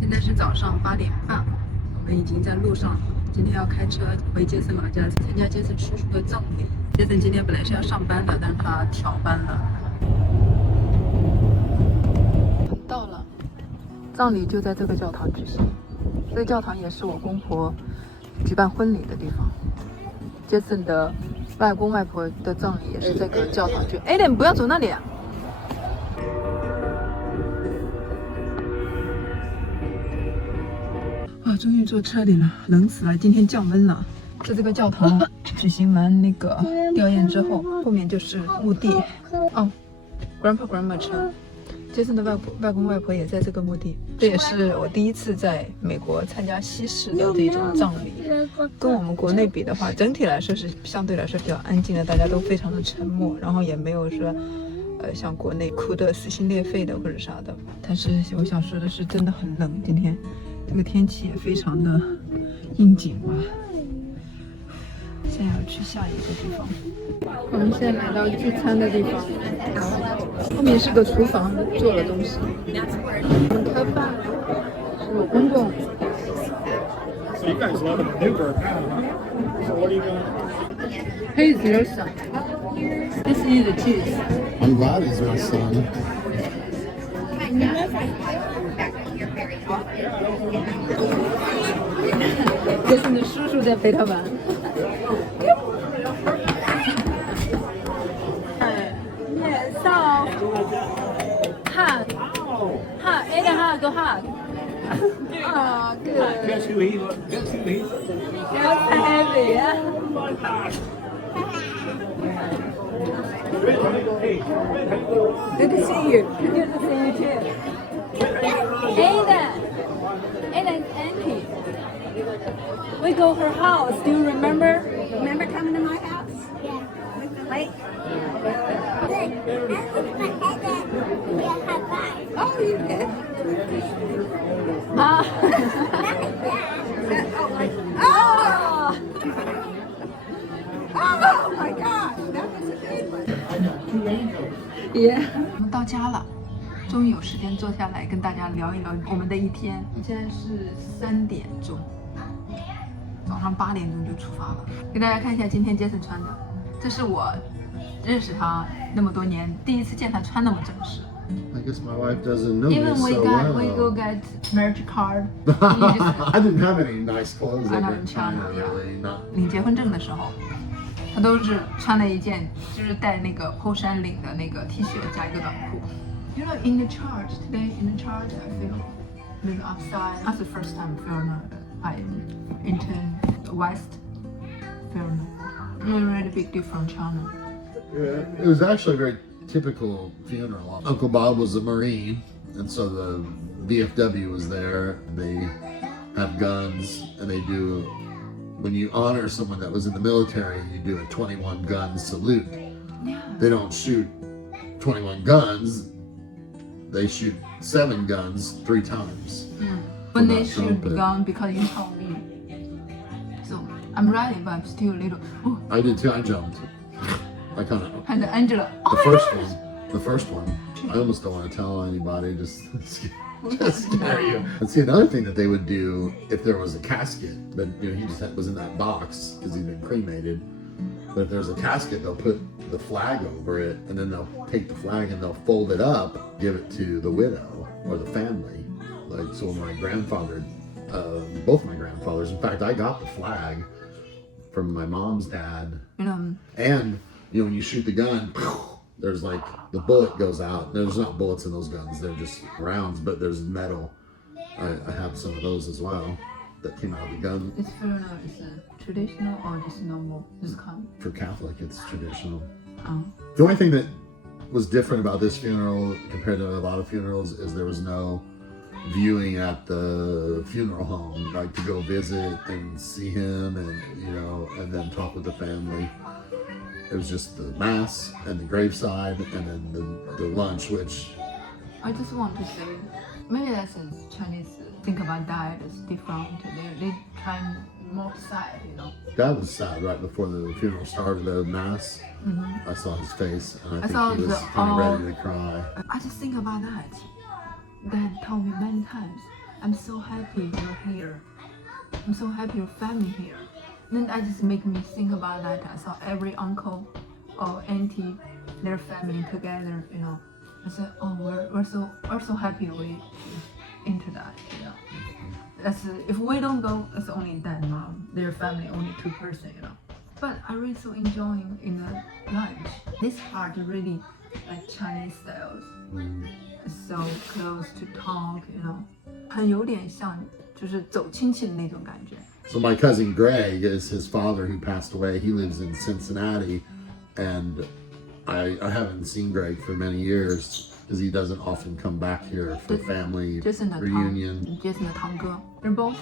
现在是早上8点半，我们已经在路上了。今天要开车回杰森老家参加杰森叔叔的葬礼。杰森今天本来是要上班的，但是他调班了。到了，葬礼就在这个教堂举行。这个教堂也是我公婆举办婚礼的地方。杰森的外公外婆的葬礼也是这个教堂举。Aiden，不要走那里啊！啊，终于坐车里了，冷死了！今天降温了。在这个教堂举行完那个吊唁之后，后面就是墓地。哦 ，Grandpa Grandma 车，杰森的外公外婆也在这个墓地。这也是我第一次在美国参加西式的这种葬礼。跟我们国内比的话，整体来说是相对来说比较安静的，大家都非常的沉默，然后也没有说像国内哭得撕心裂肺的或者啥的。但是我想说的是，真的很冷，今天。这个天气也非常的应景吧。现在要去下一个地方。我们现在来到聚餐的地方，后面是个厨房，做了东西。我们开饭，是我公公。So you guys love a maneuver now, huh? So what are you doing? He's your son. This is the cheese. I'm glad he's my son. 杰森的叔叔在陪他玩。So hug, Aiden hug, go hug. Oh, good. Guess who he was? Guess who he was? You're so happy, yeah? Good to see you. Good to see you too. Aiden's auntie. We go to her house. Do you remember? Remember coming to my house? Yeah. With the lake? Good. We have five. Oh, you did? Ah. Oh! Oh my gosh, that was a good one. Yeah. 我们到家了，终于有时间坐下来跟大家聊一聊我们的一天。现在是3点钟，早上8点钟就出发了。给大家看一下今天杰森穿的，这是我认识他那么多年第一次见他穿那么正式。I guess my wife doesn't know Even me so we go well. get marriage card. I didn't have any nice clothes I know at in that time, China, yeah. really. Not 领结婚证的时候，他都是穿了一件就是带那个后衫领的那个 T 恤加一个短裤。You know, in the church today, in the church, I feel a little upside. That's the first time I entered the West film. Really big difference from China. Yeah, it was actually a very typical funeral. Uncle Bob was a Marine, and so the VFW was there. They have guns, and they do, when you honor someone that was in the military, you do a 21 gun salute. Yeah. They don't shoot 21 guns, they shoot 7 guns 3 times. When For they that shoot trumpet. gun, because you told me. So I'm ready, but I'm still a little. Oh, I did too, I jumped. I kind of, and Angela. the first one, I almost don't want to tell anybody, just scare you. And see, another thing that they would do if there was a casket, but he just was in that box because he'd been cremated. But if there's a casket, they'll put the flag over it, and then they'll take the flag and they'll fold it up, give it to the widow or the family. Like, so my grandfather, both my grandfathers, in fact, I got the flag from my mom's dad. And when you shoot the gun, there's like the bullet goes out. There's not bullets in those guns, they're just rounds, but there's metal. I have some of those as well that came out of the gun. This funeral is traditional or just normal? This kind? For Catholic, it's traditional. Oh. The only thing that was different about this funeral compared to a lot of funerals is there was no viewing at the funeral home, like to go visit and see him and and then talk with the family. It was just the mass and the graveside and then the lunch, which I just want to say, maybe that's Chinese think about that is different. They try more sad, Dad was sad right before the funeral started, the mass. I saw his face and I think he was kind of ready to cry. I just think about that. Dad told me many times, I'm so happy you're here. I'm so happy your family here. Then I just make me think about that. I saw every uncle or auntie, their family together, you know. I said, oh, we're so happy we into that, you know. That's if we don't go, it's only dad, mom, their family, only 2 person, you know. But I really so enjoying in the lunch. This part really like Chinese styles. It's so close to talk, you know. 很有点像就是走亲戚的那种感觉。So my cousin Greg is his father who passed away. He lives in Cincinnati, and I haven't seen Greg for many years because he doesn't often come back here for family reunion. Jason 的堂哥 ，They're both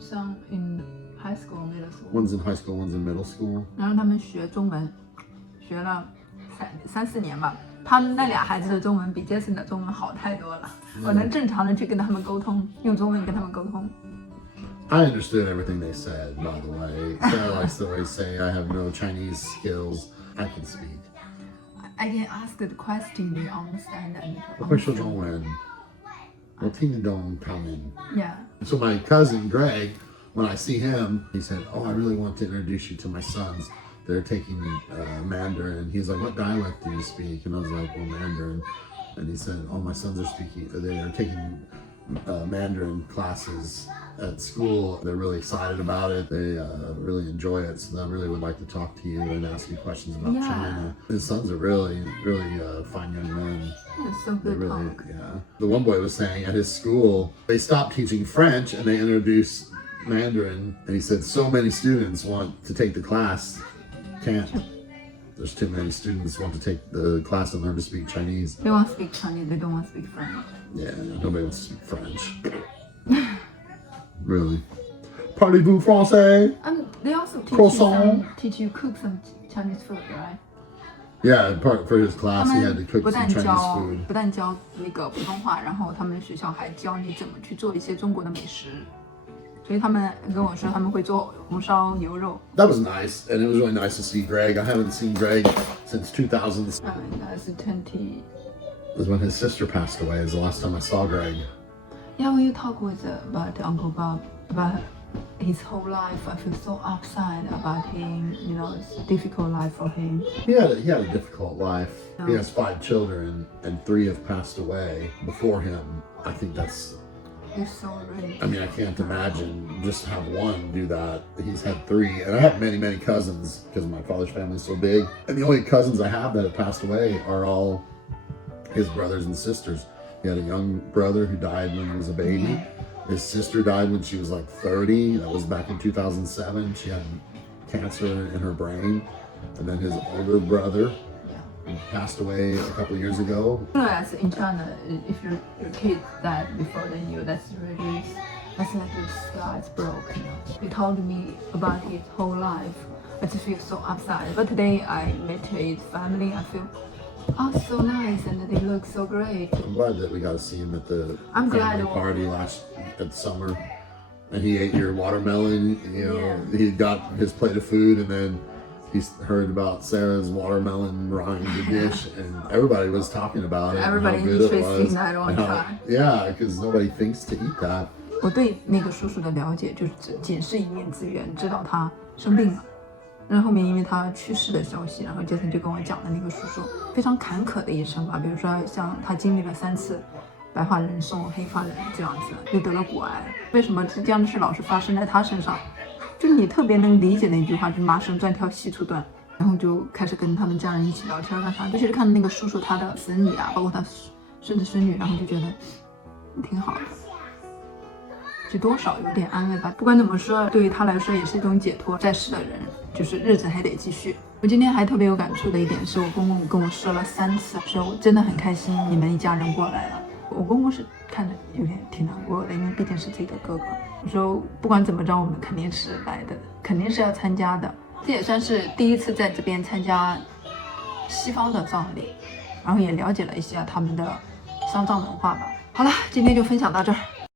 some in high school, middle school. One's in high school, one's in middle school. 然后他们学中文，学了3、4年吧。他们那俩孩子的中文比 Jason 的中文好太多了，我能正常的去跟他们沟通，用中文跟他们沟通。I understood everything they said, by the way. Sarah likes to always say, I have no Chinese skills. I can speak. I can ask the question, they understand and 我会说中文，我听得懂他们。Yeah. So my cousin Greg, when I see him, he said, oh, I really want to introduce you to my sons. They're taking Mandarin. He's like, what dialect do you speak? And I was like, well, Mandarin. And he said, oh, my sons they're taking Mandarin classes at school. They're really excited about it. They really enjoy it. So they really would like to talk to you and ask you questions about China. His sons are really, really fine young men. It's so good Really, talk. yeah. The one boy was saying at his school, they stopped teaching French and they introduced Mandarin. And he said, so many students want to take the class. Can't. There's too many students want to take the class and learn to speak Chinese. They want to speak Chinese, they don't want to speak French. Yeah, nobody wants to speak French. Really. Parlez-vous français? They also teach you cook some Chinese food, right? Yeah, for his class, he had to cook 不 some 但 Chinese 教 food. 不但教那个普通话，然后他们学校还教你怎么去做一些中国的美食。所以他们跟我说他们会做红烧牛肉。That was nice, and it was really nice to see Greg. I haven't seen Greg since 2000. 应该是20. Was when his sister passed away. Is the last time I saw Greg. Yeah, when you talk with about Uncle Bob about his whole life, I feel so upset about him. You know, it's a difficult life for him. He had a difficult life. He has 5 children, and 3 have passed away before him. I think that's. He's so rich. I mean, I can't imagine just have one do that. He's had 3, and I have many, many cousins because my father's family is so big. And the only cousins I have that have passed away are all his brothers and sisters. He had a young brother who died when he was a baby. His sister died when she was like 30. That was back in 2007. She had cancer in her brain. And then his older brother passed away a couple of years ago. As in China, if your kid died before than you, that's like your sky's broke. You know? He told me about his whole life. I just feel so upset. But today I met his family. I feel so nice, and they look so great. I'm glad that we got to see him at the I'm glad family party at summer. And he ate your watermelon. You know, he got his plate of food, and then he heard about Sarah's watermelon rind dish, and everybody was talking about it. Everybody and how good it was. interested. I don't want to try. Yeah, because nobody thinks to eat that. 我对那个叔叔的了解就是仅是一面之缘，知道他生病了。然后后面因为他去世的消息，然后杰森就跟我讲了那个叔叔非常坎坷的一生吧，比如说像他经历了3次白发人送黑发人这样子，又得了骨癌。为什么这样的事老是发生在他身上？就是你特别能理解那句话，就是麻绳专挑细处断。然后就开始跟他们家人一起聊天干啥，尤其是看那个叔叔他的子女啊，包括他孙子孙女，然后就觉得挺好的。就多少有点安慰吧。不管怎么说，对于他来说也是一种解脱。在世的人，就是日子还得继续。我今天还特别有感触的一点是，我公公跟我说了3次，说我真的很开心你们一家人过来了。我公公是看着有点挺难过的，因为毕竟是自己的哥哥。我说不管怎么着，我们肯定是来的，肯定是要参加的。这也算是第一次在这边参加西方的葬礼，然后也了解了一下他们的丧葬文化吧。好了，今天就分享到这儿。